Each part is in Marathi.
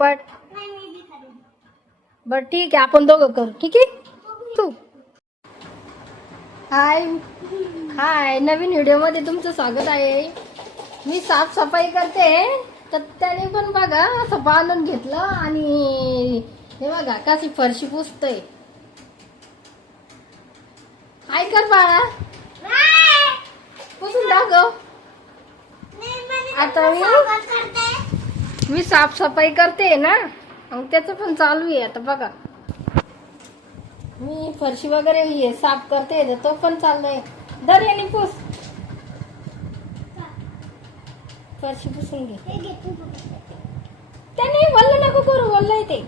पटपट. बर ठीक आहे, आपण दोघं करू. ठीक आहे. तू हाय हाय, नवीन व्हिडिओ मध्ये तुमचं स्वागत आहे. मी साफसफाई करते, तर त्याने पण बघा असं बांधून घेतलं आणि हे बघा कशी फरशी पुसतोय. हाय कर बाळा, पुसून टाक. आता मी साफसफाई करते ना, मग त्याचं पण चालू आहे. आता बघा मी फरशी वगैरे हे साफ करते, तर तो पण चाललंय. दर याने पुस, फरशी पुसून घे. त्याने वल्ल नको करू, वल्ल आहे ते,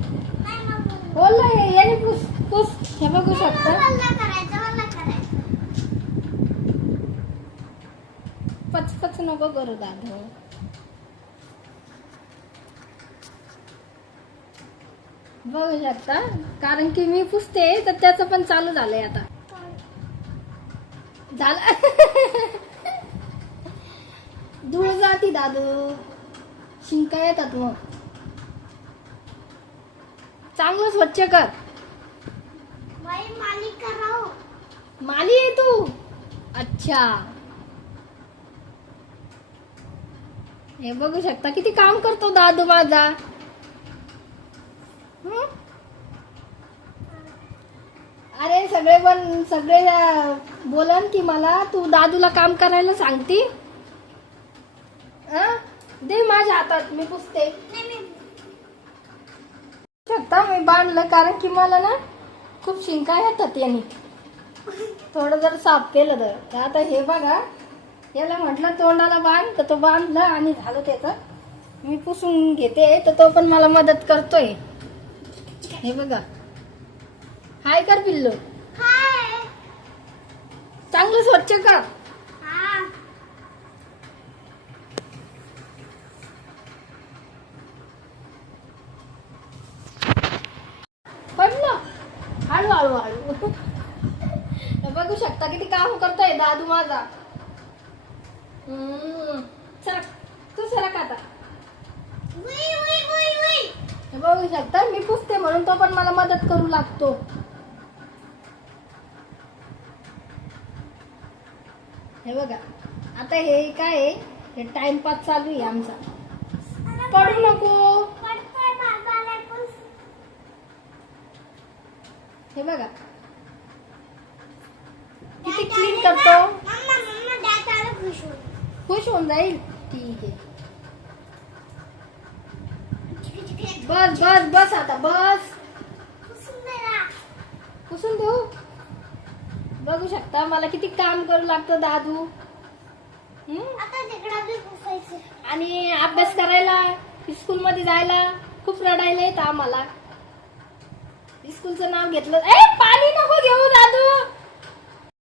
वल्ल आहे. याने पुस पुस. हे बघू शकता, पचपच नको करू दादा. बघू शकता, कारण की मी पुसते तर त्याचं पण चालू झालंय. आता झालं. धूळ जाती दादू, शिंका येतात. मग चांगलं स्वच्छ कर. माली आहे तू. अच्छा, हे बघू शकता किती काम करतो दादू माझा. अरे सगळे बोलन की मला तू दादूला काम करायला सांगती. दे माझ्या हातात, मी पुसते. शकता मी बांधलं, कारण की मला ना खूप शिंका येतात यांनी. थोडं जर साफ केलं तर. आता हे बघा, याला म्हटलं तोंडाला बांध, तर तो बांधलं आणि झालं त्याचं. मी पुसून घेते, तर तो पण मला मदत करतोय. हे बघा, हाय कर पिल्लू. चांगलं स्वच्छ कर. पडलं, हळू हळू हळू. बघू शकता किती काम करतोय दादू माझा. सरक, तू सरक आता. बघू शकता मी पुसते म्हणून तो पण मला मदत करू लागतो. हे बघा, आता हे काय आहे, हे टाइमपास चालू आहे आमचा. पडू नको. हे बघा किती क्लीन करतो. खुश होऊन जाईल. ठीक आहे, बस बस बस. आता बस, पुसून देऊ. बघू शकता मला किती काम करू लागतं दादू. आणि अभ्यास करायला, स्कूल मध्ये जायला खूप रडायला येतं आम्हाला. स्कूलचं नाव घेतलं. पाणी नको घेऊ दादू.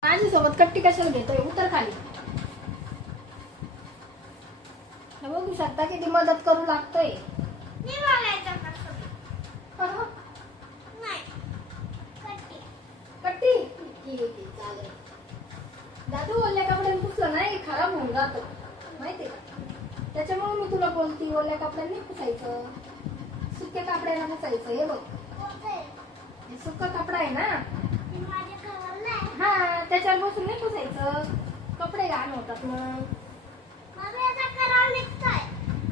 माझ्यासोबत कट्टी कशाला घेतोय, उतर खाली. बघू शकता किती मदत करू लागतोय. कट्टी ठीक आहे, चालेल. दादू ओल्या कपड्यांनी पुसलं नाही खराब होऊन जातो, माहितीये का. त्याच्यामुळे मी तुला बोलती, ओल्या कपड्यांनी पुसायचं, सुक्या कपड्याला पुसायचं. हे बघ, हे सुका कपडा आहे ना, हा त्याच्यावर बसून नाही पुसायचं, कपडे घाण होतात. मग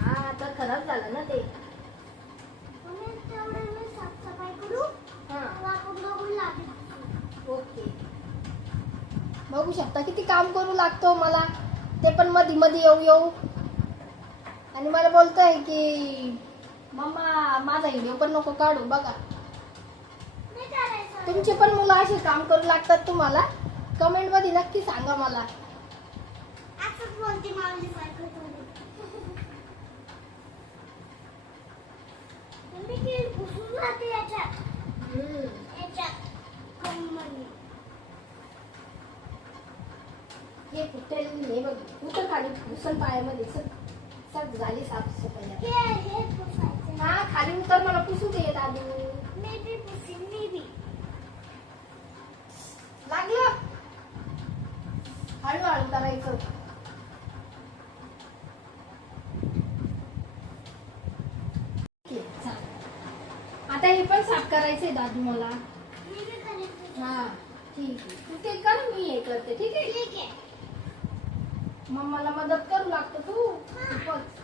हा तर खराब झालं ना ते. ओके, बघू शकता किती काम करू लागतो मला. ते पण मधी मधी येऊ आणि मला बोलतोय की मम्मा माझा व्हिडिओ पण नको काढू. बघा तुमचे पण मुलं असे काम करू लागतात तुम्हाला? कमेंट मध्ये नक्की सांगा मला. हे कुठेल, हे बघ कुठं खाली घुसन पायामध्ये. सग झाली साफसफाई. हा खाली उतर, मला पुसू दे दादू. लागलं, हळूहळू करायचं. चालेल. आता हे पण साफ करायचंय दादू मला. हा ठीक आहे, तू ते कर, मी हे करते. ठीक आहे, मग मला मदत करू लागतो तू खूपच.